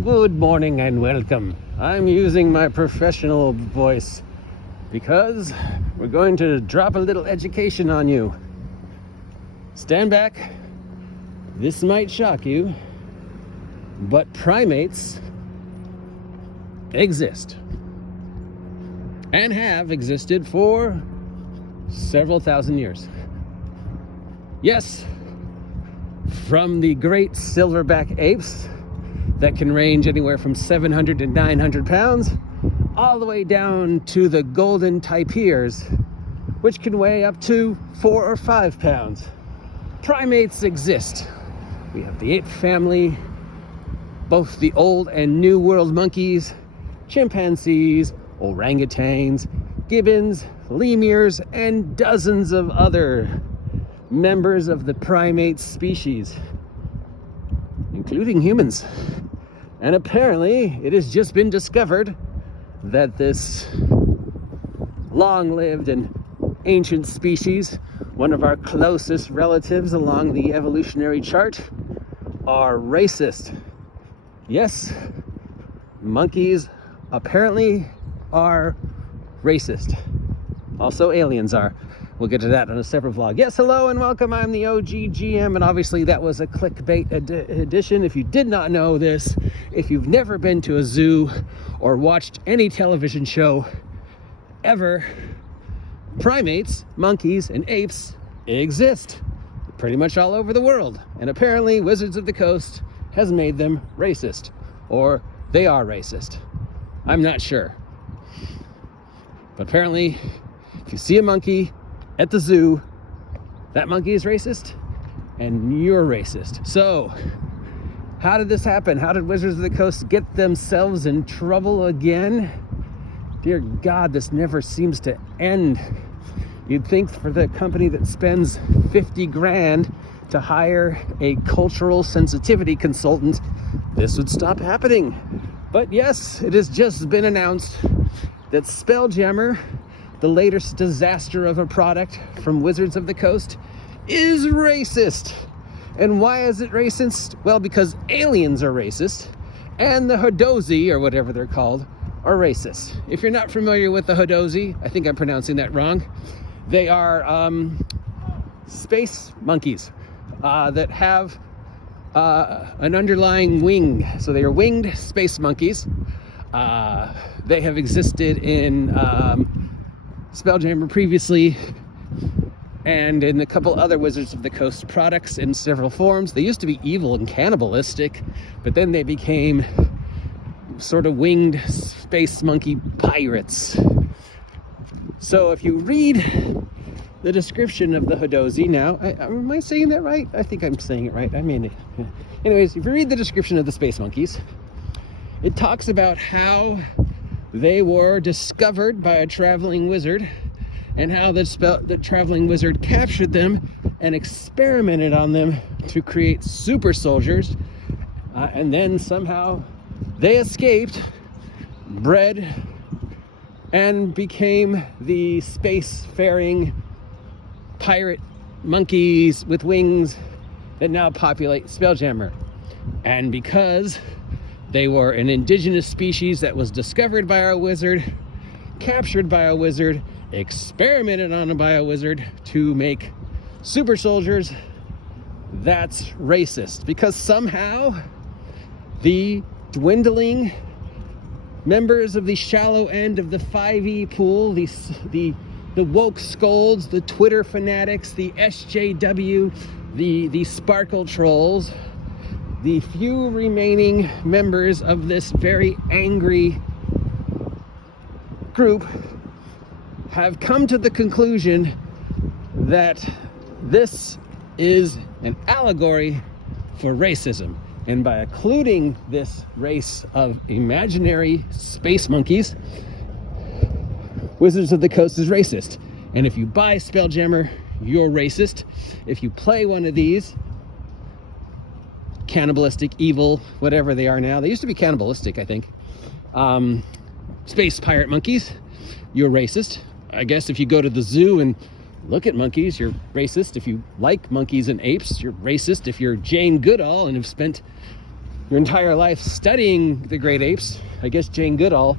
Good morning and welcome. I'm using my professional voice because we're going to drop a little education on you. Stand back. This might shock you, but primates exist and have existed for several thousand years. Yes, from the great silverback apes that can range anywhere from 700 to 900 pounds, all the way down to the golden tapirs, which can weigh up to 4 or 5 pounds. Primates exist. We have the ape family, both the old and new world monkeys, chimpanzees, orangutans, gibbons, lemurs, and dozens of other members of the primate species, including humans. And apparently, it has just been discovered that this long-lived and ancient species, one of our closest relatives along the evolutionary chart, are racist. Yes, monkeys apparently are racist. Also, aliens are. We'll get to that in a separate vlog. Yes, hello and welcome. I'm the OG GM, and obviously that was a clickbait edition. If you did not know this, if you've never been to a zoo or watched any television show ever, primates, monkeys, and apes exist pretty much all over the world. And apparently Wizards of the Coast has made them racist, or they are racist. I'm not sure. But apparently, if you see a monkey at the zoo, that monkey is racist and you're racist. So how did this happen? How did Wizards of the Coast get themselves in trouble again? Dear God, this never seems to end. You'd think for the company that spends 50 grand to hire a cultural sensitivity consultant, this would stop happening. But yes, it has just been announced that Spelljammer, the latest disaster of a product from Wizards of the Coast, is racist. And why is it racist? Well, because aliens are racist, and the Hodozi, or whatever they're called, are racist. If you're not familiar with the Hodozi, I think I'm pronouncing that wrong, they are space monkeys that have an underlying wing. So they are winged space monkeys. They have existed in Spelljammer previously, and in a couple other Wizards of the Coast products in several forms. They used to be evil and cannibalistic, but then they became sort of winged space monkey pirates. So if you read the description of the Hodozi now, am I saying that right? I think I'm saying it right. I mean, anyways, if you read the description of the space monkeys, it talks about how they were discovered by a traveling wizard, and how the traveling wizard captured them and experimented on them to create super soldiers, and then somehow they escaped, bred, and became the space-faring pirate monkeys with wings that now populate Spelljammer. And because they were an indigenous species that was discovered by our wizard, captured by a wizard, experimented on by a wizard to make super soldiers, that's racist. Because somehow the dwindling members of the shallow end of the 5e pool, the woke scolds, the Twitter fanatics, the SJW, the sparkle trolls, the few remaining members of this very angry group have come to the conclusion that this is an allegory for racism. And by including this race of imaginary space monkeys, Wizards of the Coast is racist. And if you buy Spelljammer, you're racist. If you play one of these, cannibalistic, evil, whatever they are now. They used to be cannibalistic, I think. Space pirate monkeys, you're racist. I guess if you go to the zoo and look at monkeys, you're racist. If you like monkeys and apes, you're racist. If you're Jane Goodall and have spent your entire life studying the great apes. I guess Jane Goodall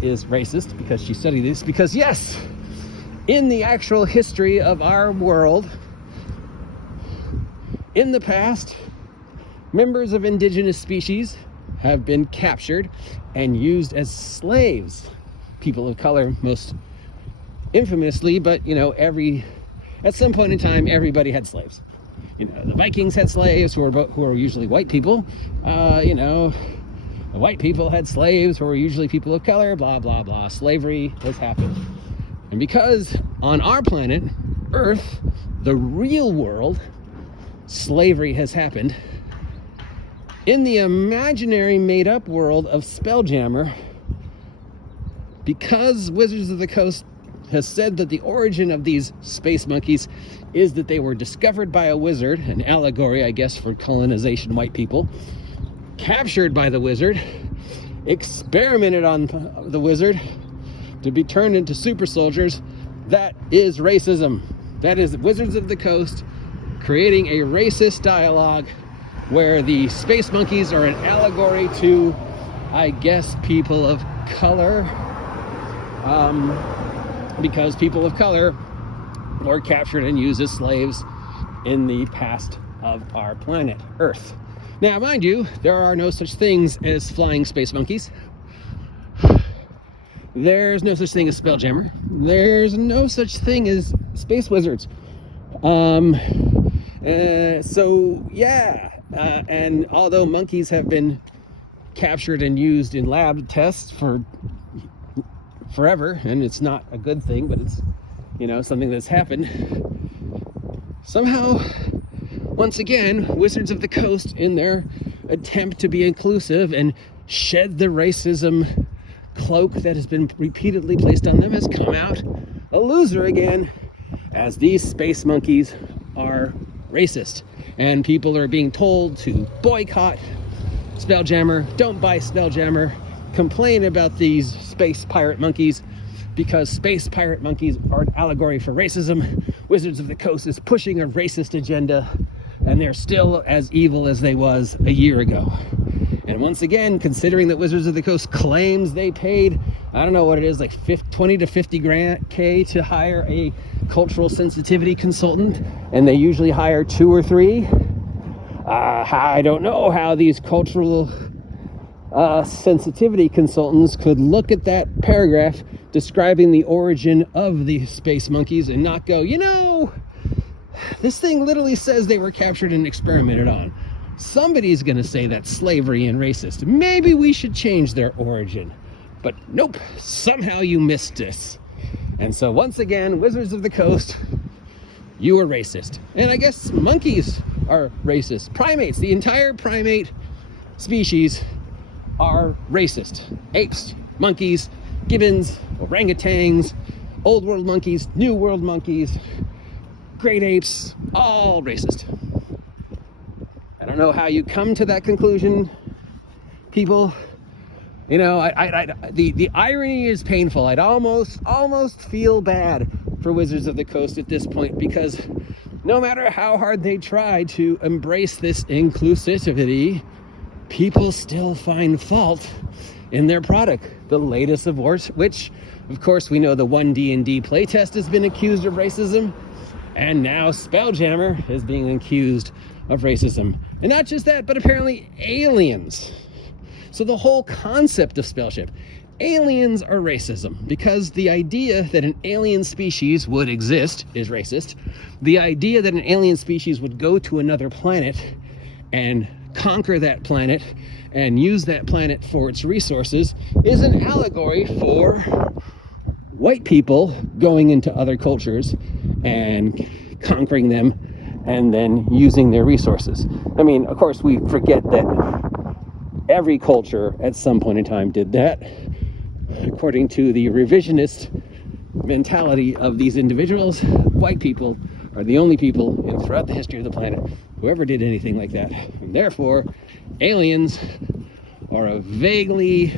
is racist because she studied this, because yes, in the actual history of our world, in the past, members of indigenous species have been captured and used as slaves. People of color most infamously, but at some point in time, everybody had slaves. The Vikings had slaves who were usually white people. The white people had slaves who were usually people of color, blah, blah, blah. Slavery has happened. And because on our planet, Earth, the real world, slavery has happened, in the imaginary made-up world of Spelljammer, because Wizards of the Coast has said that the origin of these space monkeys is that they were discovered by a wizard, an allegory, I guess, for colonization white people, captured by the wizard, experimented on the wizard to be turned into super soldiers. That is racism. That is Wizards of the Coast creating a racist dialogue where the space monkeys are an allegory to, I guess, people of color, because people of color were captured and used as slaves in the past of our planet, Earth. Now, mind you, there are no such things as flying space monkeys. There's no such thing as Spelljammer. There's no such thing as space wizards. And although monkeys have been captured and used in lab tests for forever, and it's not a good thing, but it's something that's happened, somehow, once again, Wizards of the Coast, in their attempt to be inclusive and shed the racism cloak that has been repeatedly placed on them, has come out a loser again, as these space monkeys are racist, and people are being told to boycott Spelljammer, don't buy Spelljammer, complain about these space pirate monkeys, because space pirate monkeys are an allegory for racism. Wizards of the Coast is pushing a racist agenda, and they're still as evil as they was a year ago. And once again, considering that Wizards of the Coast claims they paid, I don't know what it is, like 20 to 50 K to hire a cultural sensitivity consultant, and they usually hire 2 or 3. I don't know how these cultural sensitivity consultants could look at that paragraph describing the origin of the space monkeys and not go, this thing literally says they were captured and experimented on. Somebody's going to say that's slavery and racist. Maybe we should change their origin. But nope, somehow you missed this. And so once again, Wizards of the Coast, you are racist. And I guess monkeys are racist. Primates, the entire primate species are racist. Apes, monkeys, gibbons, orangutans, old world monkeys, new world monkeys, great apes, all racist. I don't know how you come to that conclusion, people. The irony is painful. I'd almost feel bad for Wizards of the Coast at this point, because no matter how hard they try to embrace this inclusivity, people still find fault in their product. The latest of which, of course, we know the 1D&D playtest has been accused of racism, and now Spelljammer is being accused of racism. And not just that, but apparently aliens. So the whole concept of Spellship, aliens are racism, because the idea that an alien species would exist is racist. The idea that an alien species would go to another planet and conquer that planet and use that planet for its resources is an allegory for white people going into other cultures and conquering them and then using their resources. I mean, of course, we forget that every culture at some point in time did that. According to the revisionist mentality of these individuals, white people are the only people throughout the history of the planet who ever did anything like that. And therefore, aliens are a vaguely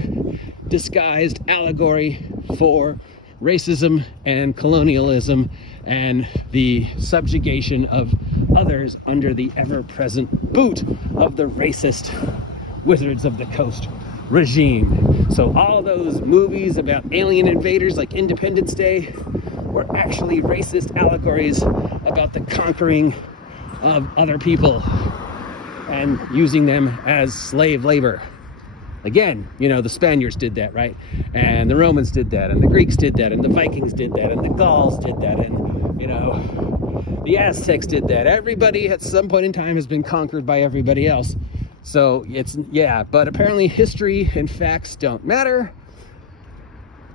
disguised allegory for racism and colonialism and the subjugation of others under the ever-present boot of the racist Wizards of the Coast regime. So all those movies about alien invaders like Independence Day were actually racist allegories about the conquering of other people and using them as slave labor. Again, the Spaniards did that, right? And the Romans did that, and the Greeks did that, and the Vikings did that, and the Gauls did that, and, the Aztecs did that. Everybody at some point in time has been conquered by everybody else. So but apparently history and facts don't matter.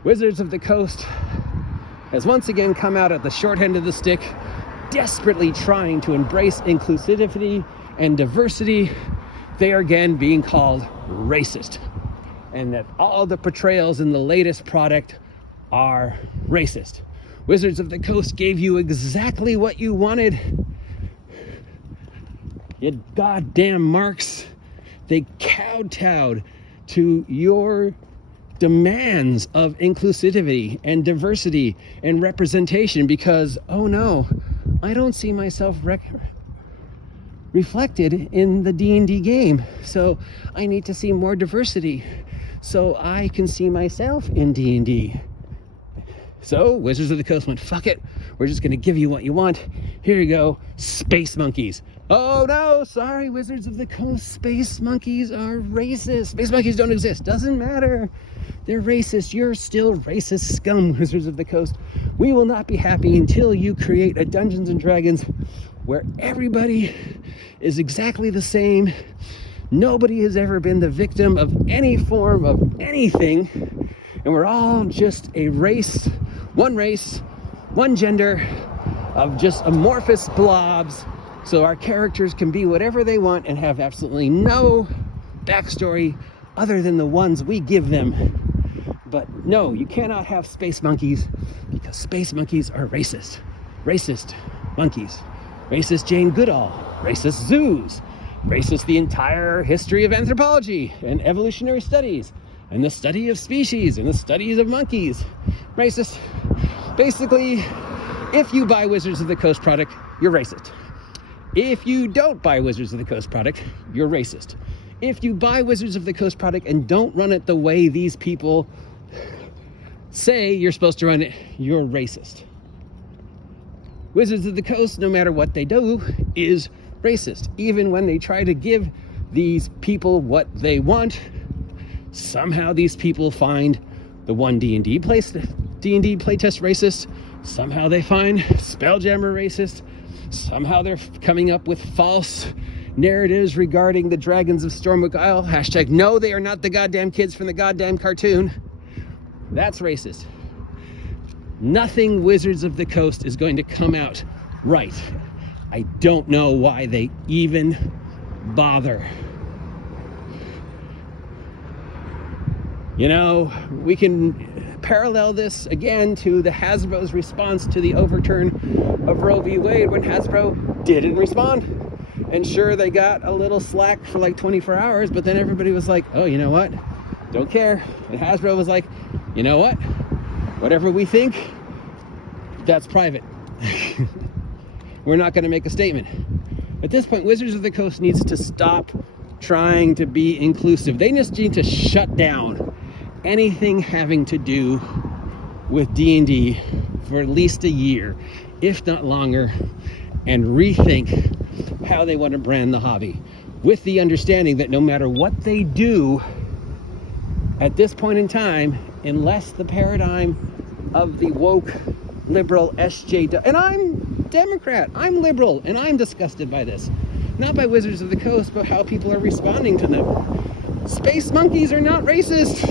Wizards of the Coast has once again come out at the short end of the stick, desperately trying to embrace inclusivity and diversity. They are again being called racist, and that all the portrayals in the latest product are racist. Wizards of the Coast gave you exactly what you wanted. You goddamn marks. They kowtowed to your demands of inclusivity and diversity and representation because, oh no, I don't see myself reflected in the D&D game. So I need to see more diversity so I can see myself in D&D. So Wizards of the Coast went, fuck it. We're just going to give you what you want. Here you go. Space monkeys. Oh no, sorry, Wizards of the Coast. Space monkeys are racist. Space monkeys don't exist. Doesn't matter. They're racist. You're still racist scum, Wizards of the Coast. We will not be happy until you create a Dungeons and Dragons where everybody is exactly the same. Nobody has ever been the victim of any form of anything. And we're all just a race, one gender of just amorphous blobs. So our characters can be whatever they want and have absolutely no backstory other than the ones we give them. But no, you cannot have space monkeys because space monkeys are racist. Racist monkeys. Racist Jane Goodall. Racist zoos. Racist the entire history of anthropology and evolutionary studies and the study of species and the studies of monkeys. Racist. Basically, if you buy Wizards of the Coast product, you're racist. If you don't buy Wizards of the Coast product, you're racist. If you buy Wizards of the Coast product and don't run it the way these people say you're supposed to run it, you're racist. Wizards of the Coast, no matter what they do, is racist. Even when they try to give these people what they want, somehow these people find the one D&D playtest racist. Somehow they find Spelljammer racist. Somehow they're coming up with false narratives regarding the dragons of Stormwick Isle. Hashtag no, they are not the goddamn kids from the goddamn cartoon. That's racist. Nothing Wizards of the Coast is going to come out right. I don't know why they even bother. We can parallel this again to the Hasbro's response to the overturn of Roe v. Wade when Hasbro didn't respond. And sure, they got a little slack for like 24 hours, but then everybody was like, oh, you know what? Don't care. And Hasbro was like, you know what? Whatever we think, that's private. We're not going to make a statement. At this point, Wizards of the Coast needs to stop trying to be inclusive. They just need to shut down anything having to do with D&D for at least a year, if not longer, and rethink how they want to brand the hobby, with the understanding that no matter what they do at this point in time, unless the paradigm of the woke liberal SJ, and I'm Democrat, I'm liberal, and I'm disgusted by this, not by Wizards of the Coast, but how people are responding to them. Space monkeys are not racist.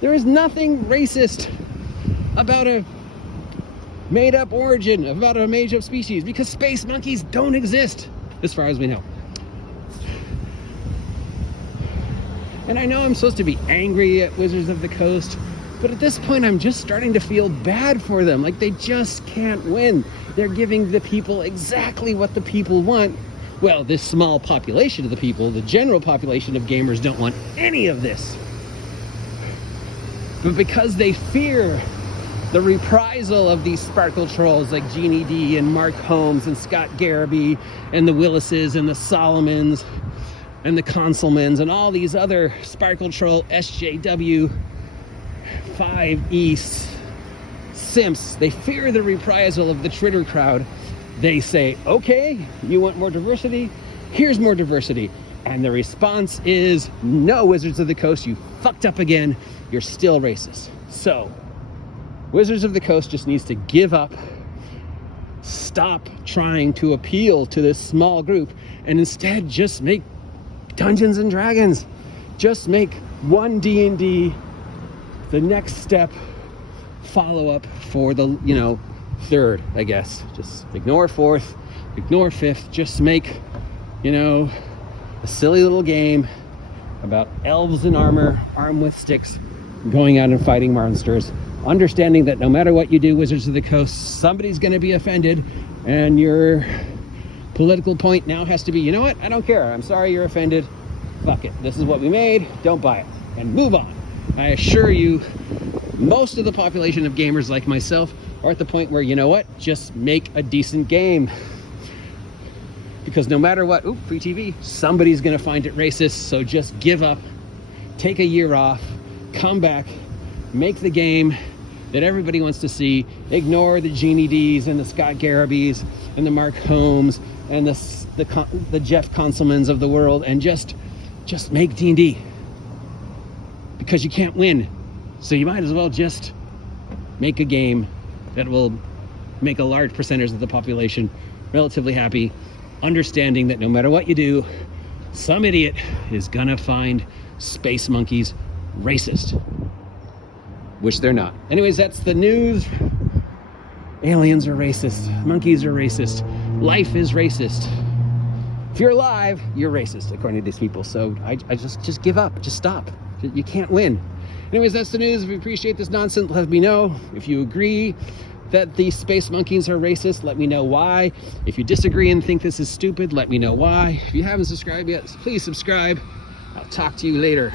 There is nothing racist about a made-up origin, about a made-up species, because space monkeys don't exist, as far as we know. And I know I'm supposed to be angry at Wizards of the Coast, but at this point I'm just starting to feel bad for them. Like, they just can't win. They're giving the people exactly what the people want. Well, this small population of the people, the general population of gamers, don't want any of this. But because they fear the reprisal of these sparkle trolls like Jeannie D and Mark Holmes and Scott Garrity and the Willises and the Solomons and the Consulmans and all these other sparkle troll SJW 5 East simps. They fear the reprisal of the Twitter crowd. They say, okay, you want more diversity? Here's more diversity. And the response is, no, Wizards of the Coast, you fucked up again. You're still racist. So Wizards of the Coast just needs to give up, stop trying to appeal to this small group, and instead just make Dungeons and Dragons. Just make one D&D the next step, follow-up for the, third, I guess. Just ignore fourth, ignore fifth, just make, a silly little game about elves in armor, armed with sticks, going out and fighting monsters. Understanding that no matter what you do, Wizards of the Coast, somebody's going to be offended, and your political point now has to be, you know what, I don't care, I'm sorry you're offended, fuck it, this is what we made, don't buy it, and move on. I assure you, most of the population of gamers like myself are at the point where, you know what, just make a decent game. Because no matter what, free TV, somebody's going to find it racist, so just give up, take a year off, come back, make the game that everybody wants to see, ignore the Jeannie D's and the Scott Garabys and the Mark Holmes and the Jeff Consulmans of the world, and just make D&D. Because you can't win. So you might as well just make a game that will make a large percentage of the population relatively happy, understanding that no matter what you do, some idiot is gonna find space monkeys racist. Which they're not. Anyways, that's the news. Aliens are racist. Monkeys are racist. Life is racist. If you're alive, you're racist, according to these people. So I just give up. Just stop. You can't win. Anyways, that's the news. If you appreciate this nonsense, let me know. If you agree that the space monkeys are racist, let me know why. If you disagree and think this is stupid, let me know why. If you haven't subscribed yet, please subscribe. I'll talk to you later.